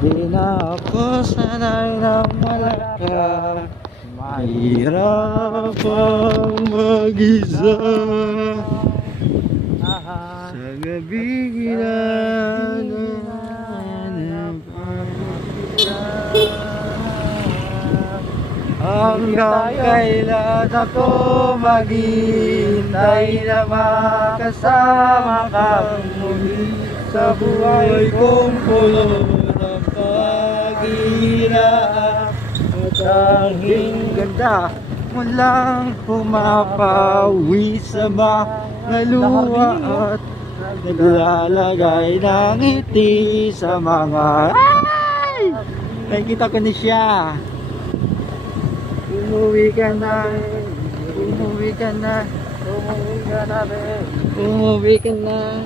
Di na ako sanay na malaka. Mahirap ang mag-isa sa gabi na hanggang kailan ako maghihintay na makasama kang muli sa buhay kong puno ng pag-iirap. Tanging ganda mo lang pumapawi sa mga luha at naglalagay ng ngiti sa mga ay! Nakikita ko na siya. Umuwi ka na. Umuwi ka na. Umuwi ka na, babe. Umuwi ka na.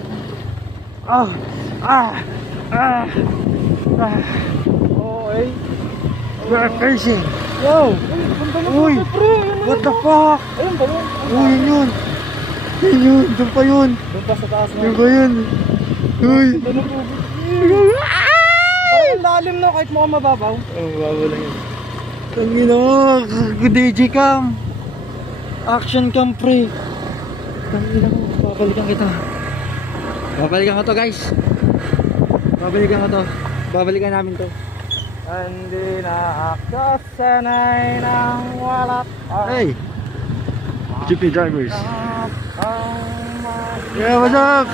Ah! Ah! Ah! Ah! Okay. We're facing. Yo! Uy! What the fuck? Ayun ba yun? Uy, yun! Yun yun! Doon pa yun! Doon pa sa taas na. Doon pa yun! Uy! Doon ang tubig. Parang lalim na kahit mukhang mababaw. Oh, mababaw lang yun. Tangina mo! DJ cam! Action cam pre! Tangina mo! Babalikan kita! Babalikan ko to guys! Babalikan ko to! Babalikan namin to! Hindi na ako sanay ng wala pa. Hey! GP drivers! Yeah, what's up?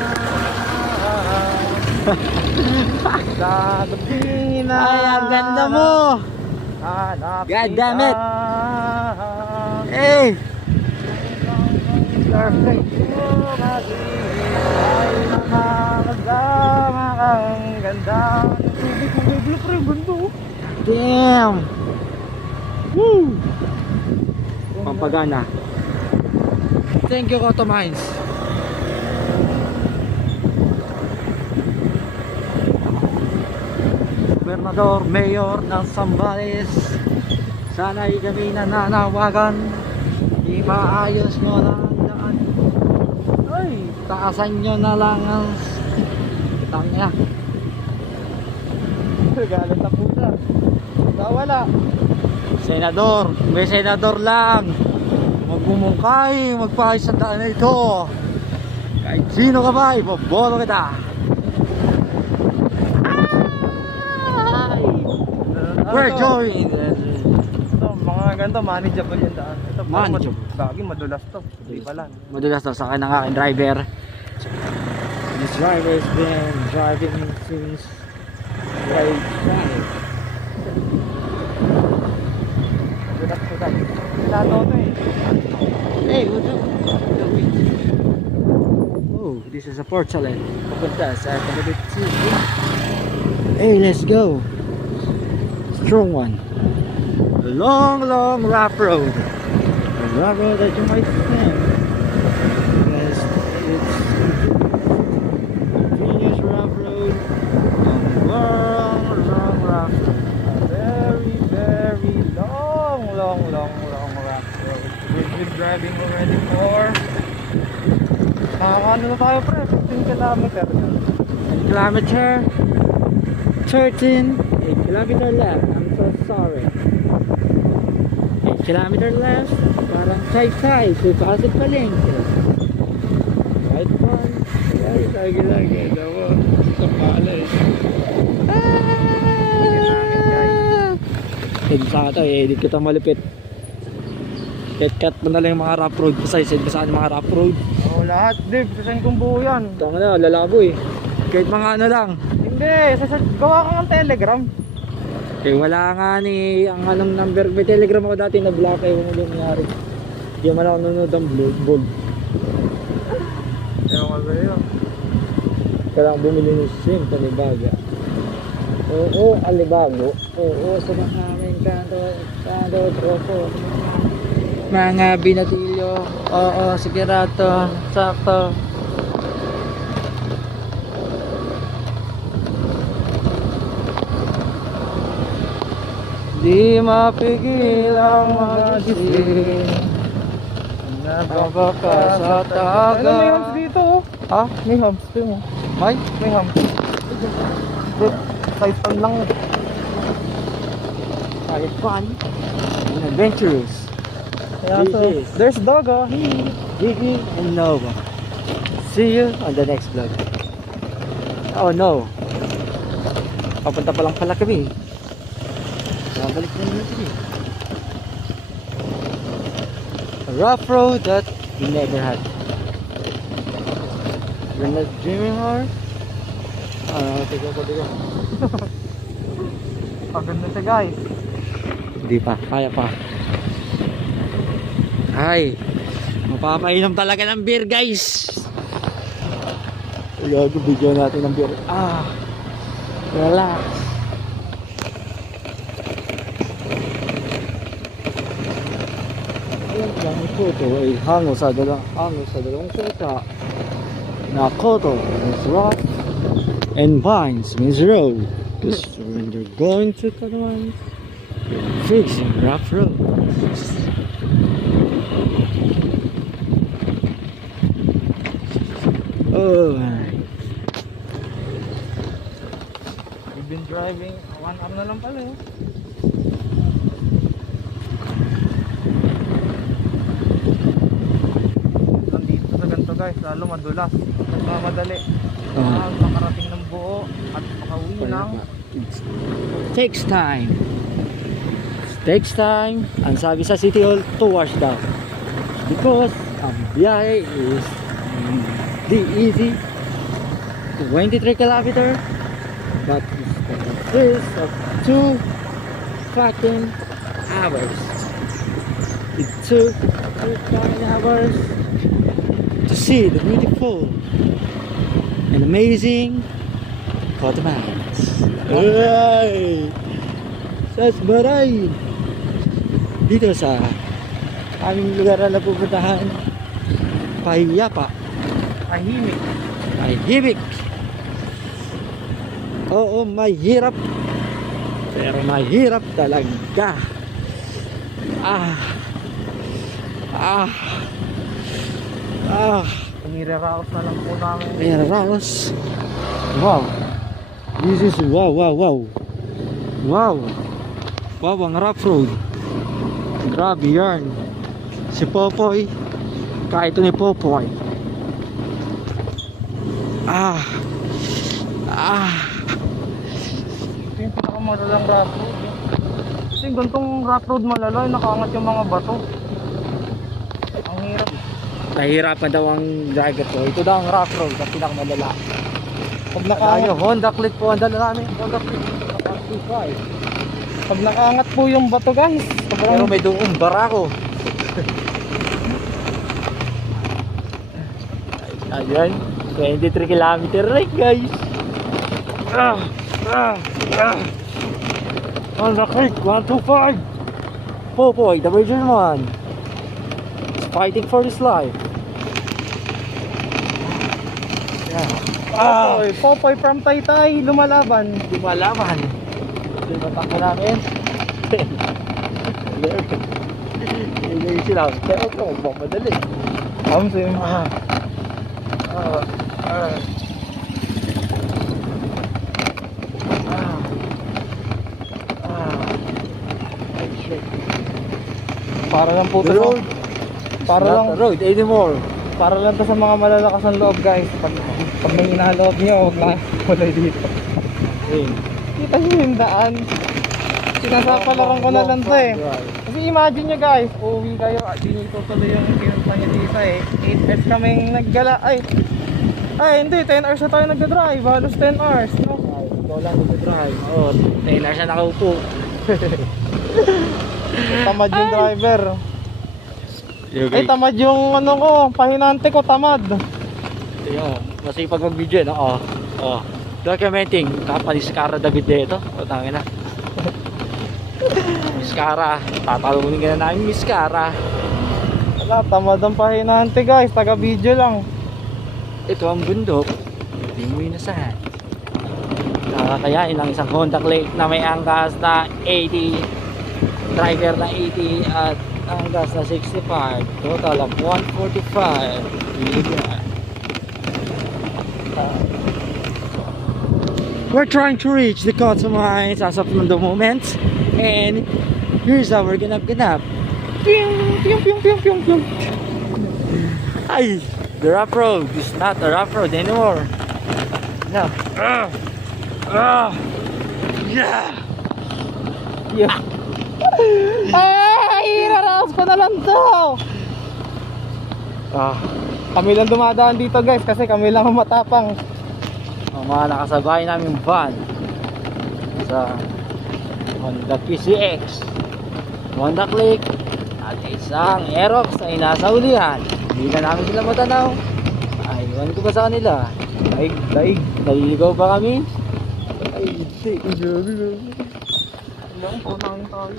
Sa gabi na Ay, ang ganda mo! God damn it! Hey! Perfect. Ay, nakakasama kang ganda. Tubig ko, baby, pre, ganda. Damn! Woo! Pampagana. Thank you, Cotto Mines. Gobernador, Mayor ng Zambales, sana'y kami nananawagan. Di maayos nyo lang ang daan. Ay, taasan nyo na lang ang kitang niya. Galit na po, sir. Wala. Senador, may senador lang. Magmumungkay, magpaayos sa daan na ito. Kahit sino ka ba, iboboto kita. Ay! We're going. Ito, mga ganito, manageable yan daan. Ito, Manageable. Bagay, madulas to. Hindi pala. Madulas to sa akin ng aking driver. This driver has been driving since grade 5. Madulas to dahil. Pinato to eh. Hey, what's up? Oh, this is a porcelain. Papunta sa Cavite City. Hey, let's go. Strong one. A long, long rough road. A rough road that you might think. Yes, it's continuous rough road. Long, long rough road. A very, very long rough road. We've been driving already for ano na tayo, pre? 15 kilometer. Kilometer 13, 8 kilometer left. I'm so sorry. 8 kilometer left. Parang chay-chay. Pasig Palengke. Right one. Ay, lagi-lagi. Dawa. Sa pala eh. Edit sa ito. I-edit kita malupit. Cut mo na lang yung mga rough road. Side mo saan yung mga rough road. Oo, lahat. Dave, sasayin kong buo yan. Tanga na, lalabo eh. Kahit mga ano lang. Hindi, gawa ka ng Telegram. Eh wala nga ni ang anong number. May telegram ako dati na block eh. Kung ano nangyari. Hindi man ako nanonood ang bold. Ewan ko sa'yo. Kailangan bumili ng SIM Panibaga. Oo, Alibago. Oo, sa mga aming kanto, tropo. Mga binatilyo. Oo, sigurato. Sakto. Di mapigil ang mag-isip. Nabaka sa taga. Ano, may hams dito oh. Ha? May hams. Ito mo. May? May hams. Size pan lang. are fun and adventurous. Yeah, so, This is there's dog, oh. Gigi and Nova. See you on the next vlog. Oh no. Papunta pa lang pala kami. Babalik na naman kami. A rough road that we never had. We're not dreaming hard. Tiga. Paganda siya, guys. Hindi pa, kaya pa. Ay, mapapainom talaga ng beer, guys. Gago, bigyan natin ng beer. Relax. Ayan lang ito ay hango sa dalawang kuta. Na koto means rock and vines means road. Because when you're going to Taiwan, you're fixing rough roads. Oh my. We've been driving 1 hour na lang pala, eh. Nandito sa ganito, guys, lalo madulas. Nagmamadali. Makarating ng buo at makauwi ng Takes time. Takes time. Ang sabi sa City Hall, 2 hours daw. Because ang biyahe is the easy 23 kilometer, but it's the first of 2 fucking hours. It took 2 fucking hours to see the beautiful and amazing Cotamans. Ay! Sasbaray! Dito sa aming lugar na napupuntahan, pahiyapa. tahimik. Mahimik. Oo, mahirap. Pero mahirap talaga. Nire-rouse na lang po namin. Ayan, Rouse. Wow. This is wow. Wow, ang rough road. Grabe yan. Si Popoy. Kahit ito ni Popoy. Ito yung pinakamalalang rough road. Kasi gantong rough road malala, nakaangat yung mga bato. Ang hirap. Nahihirapan daw ang driver ko. Ito daw ang rough road at pinakamalala. Pag Tayo, nakaangat, Honda Click po ang dala namin. Honda Click. pag nakaangat po yung bato, guys. Pero may doon barako. Ayan, 23 kilometer ride, guys. Honda Click 125. Popoy, the version 1 is fighting for his life. Popoy from Taytay, lumalaban. Lumalaban. Ito yung matakbo namin. Hindi sila. Pero ito, magmamadali. Kamsim. Para lang po The to road para not lang the road anymore. para lang to sa mga malalakas ng loob, guys. Pag may inahaloob niyo, huwag na kulay dito. Ayun. Kita niyo yung daan. Sinasapalaran ko na lang to, eh. Kasi imagine nyo, guys, uuwi kayo, di nyo tutuloy yung pinunta nyo dito, eh. 8 hours kaming naggala, ay hindi, 10 hours na tayo nagdadrive, halos 10 hours, no? Ikaw lang mag-drive. Oo, 10 na siya nakaupo. Tamad yung driver. Okay. Tamad yung ano ko, pahinante ko, tamad. Ayun, masipag mag-video, no? Documenting, kapalis Cara David dito. O, tangin na. Miss Cara, tatalunin ka na namin, Miss Cara. Wala, tamad ang pahinante, guys, taga-video lang. Ito ang bundok, hindi mo inasahan. Nakakayain ang isang Honda Click na may angkas na 80, driver na 80 at angkas na 65, total of 145. We're trying to reach the Cotamines as of the moment. And here's our ganap. Ping, ping, ping, ping, ping, ping. Ay, the rough road is not a rough road anymore. No. Yeah. Yeah. Ay, iraraos ko na lang to. Kami lang dumadaan dito guys kasi kami lang ang matapang. Ang mga nakasabay namin van sa Honda PCX, Honda Click at isang Aerox na inasaulihan. Hindi na namin sila matanaw. Ay, iwan ko ba sa kanila? Daig, naliligaw ba kami? Ay, hindi. Ilang po namin tayo.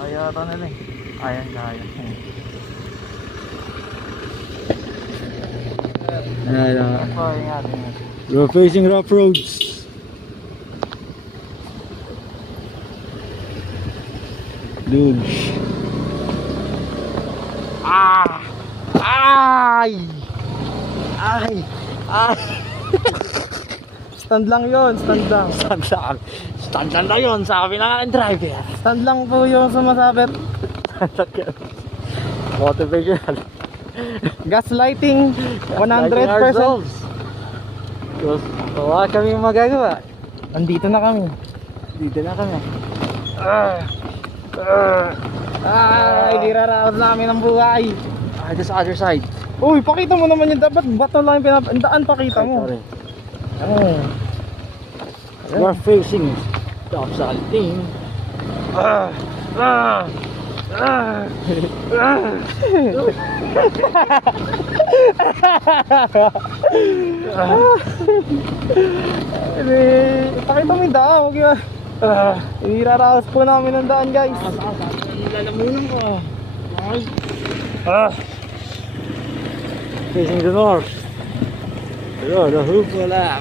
Ayata na lang. Ayan. We're facing rough roads. Dude. Ay! Stand lang yun, stand lang. Stand lang na yun, sabi na ng driver. Stand lang po yung sumasabit. Motivational. Gaslighting 100%. Wala kami magagawa. Andito na kami. Ay, diraraos namin ang buhay. This other side. Uy, pakita mo naman yun. Dapat bato lang yung pinapandaan, pakita mo. Sorry. Oh. We're facing stop salting. Pakita mo yung daan, huwag yun. Iraraos po namin ang daan guys. Lalamunan ko. Facing the north. The hoop lap.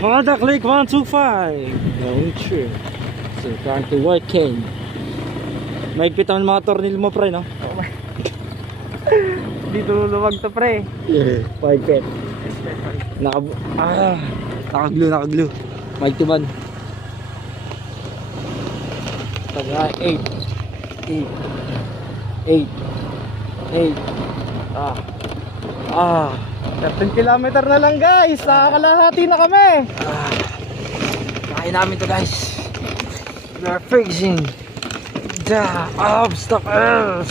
Honda Click 125. Going through. So currently working. Maigpit ang mga tornil mo pre, no? Dito luwag to pre. Yeah, maigpit. Nakaglue. Maigtuban. Taga 8. 13 kilometer na lang guys. Nakakalahati na kami. Kaya namin to guys. We are facing the obstacles.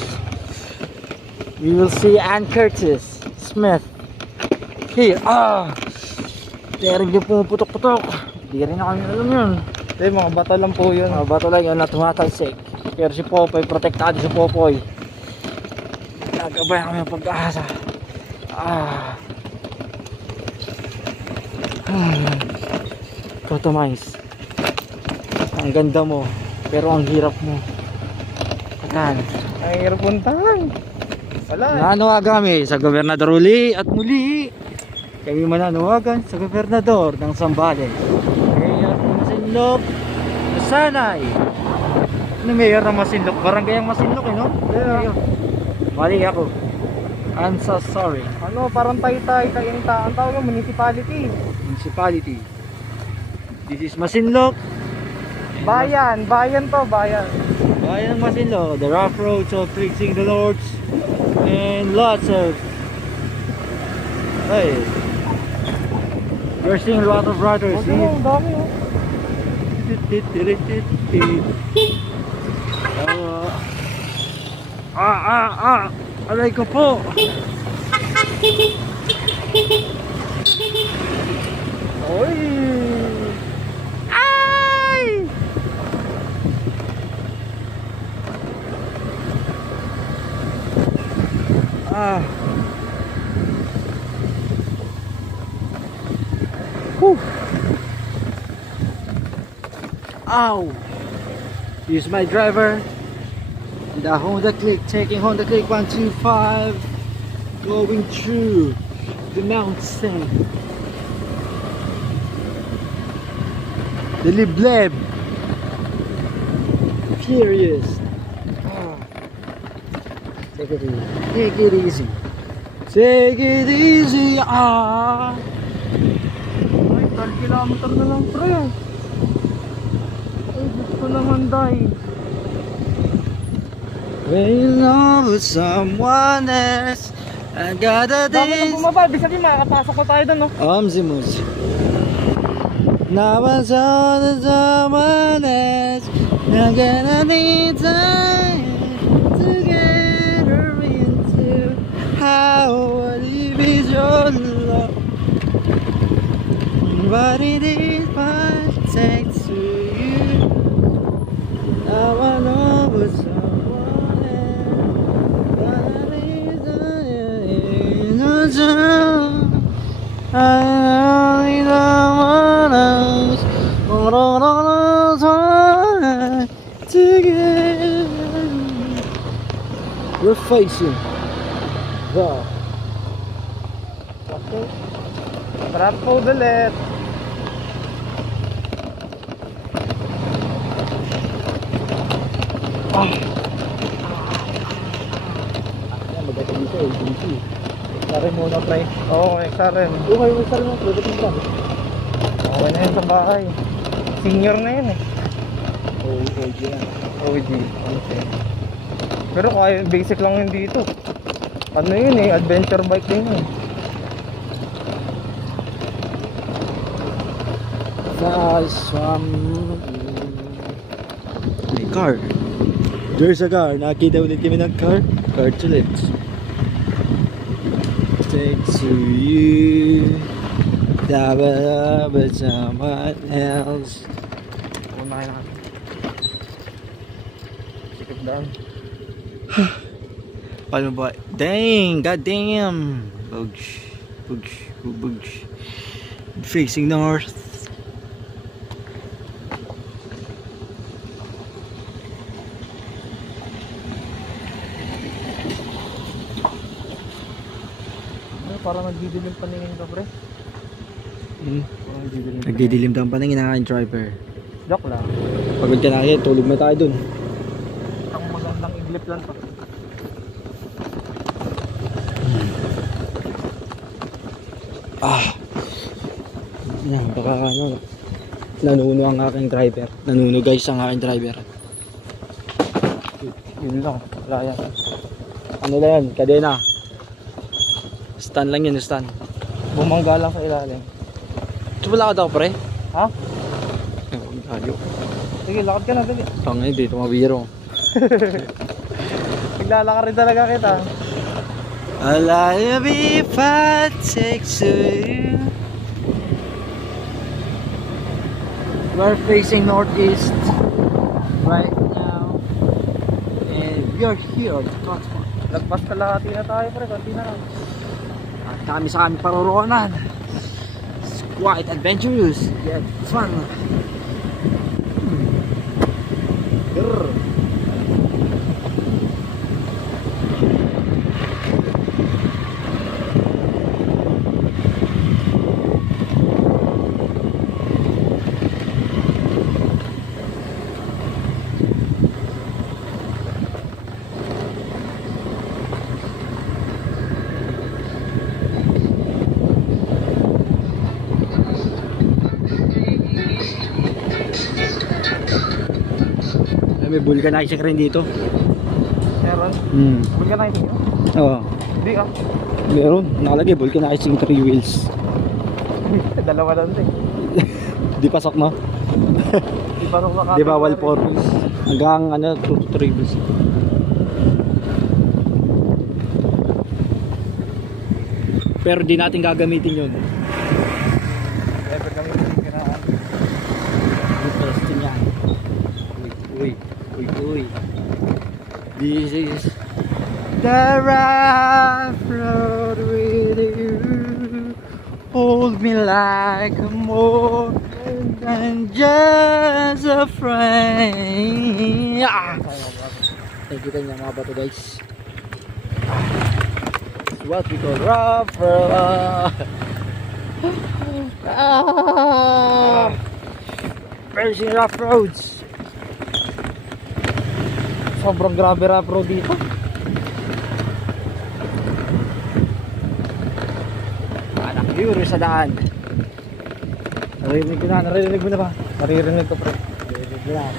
We will see Ann Curtis Smith here. Meron din pumuputok-putok. Hindi rin na kami alam yun. Hindi, mga bato lang po yun. Mga bato lang yun na tumatalsik. Pero si Popoy, protektado si Popoy. Nagabay kami ang pag-asa. Kotomais, ang ganda mo pero ang hirap mo. Katan. Ang hirap puntahan. Wala. Nanawagan kami sa Gobernador uli at muli. Kami mananawagan sa Gobernador ng Zambales, Mayor ng Masinloc, Sanay. Ano Mayor ng Masinloc? Barangay ang Masinloc no? Yeah. Mali ako. I'm so sorry. Ano, parang Taytay, Kainta. Ang tawag ng municipality. Municipality. This is Masinloc. Bayan to, bayan. Bayan ng Masinloc. The rough roads of fixing the lords and lots of we're seeing a lot of riders Huwag mo, ang dami aray ko po. Oy! Ay! Whew. Ow! Here's my driver. The Honda Click, taking Honda Click 125, going through the mountain. The Libleb. Furious. Take it easy. Take it easy. Take it easy. Ay, 12 kilometer na lang pre. Ay, gusto naman dahil. When you know someone else, I gotta Bakit this. na bumaba? Ibig sabihin, makakapasok pa tayo doon, no? Omzimus. Now I saw the someone else, I gotta need time to get her into how deep is your love. What it is, but takes to you. Now I know it's someone else. What it is, I only know one else. Together, we're facing the Trap code ulit. Magaling dito, agency. Sari muna, pre. Oo, extra rin. Okay, may sarili mo, product lang. Okay na yun sa bahay. Senior na yun eh. OG na. OG. Okay. Pero kaya basic lang yun dito. Ano yun eh, adventure bike din yun. Nice may car. There's a car. Nakita ulit kami ng car. Car ulit. Take to you. Dabba but someone else. Una kayo natin. Sikip daan. Paano ba? Dang! God damn! Bugs. Bugs. Bugs. Facing north. Parang nagdidilim paningin ka, pre. Parang nagdidilim. Nagdidilim daw ang paningin ng aking driver. Joke lang. Pagod ka na kaya, tulog na tayo dun. Ang magandang iglip lang to. Yan, baka ano, nanuno ang aking driver. Nanuno guys ang aking driver. Yun lang. Wala yan. Ano na yan? Kadena. Stand lang yun, stand. Bumangga lang sa ilalim. Ito wala ka daw pre? Ha? Ayaw. Sige, lakad ka na. Dali. Tangay, dito mabiro. Naglalakad rin talaga kita. Alive if I take to you. We're facing northeast right now. And we are here at Cotswold. Lagpas kalahati na tayo, pre. Konti na lang. At kami sa aming paroroonan. It's quite adventurous yet fun. Grrr. May vulcanizing rin dito. Meron. Huwag ka na ito. Oo. Hindi ah. Meron. Nakalagay vulcanizing 3 wheels. Dalawa lang din. Di pasok no? Di ba nung Di bawal 4 wheels. Hanggang ano 2 to 3 wheels. Pero di natin gagamitin yun. Ever kami pinagkiraan. Good testing yan. Uy. This is the rough road with you. Hold me like more than just a friend. Nakikita niya mga bato guys. It's what we call rough road. Facing rough roads. Sobrang grabe rough road dito. Anak yun sa daan. Narinig mo na ba? Naririnig ko, pre. Grabe.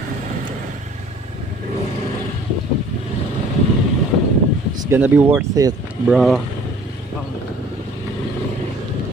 It's gonna be worth it, bro.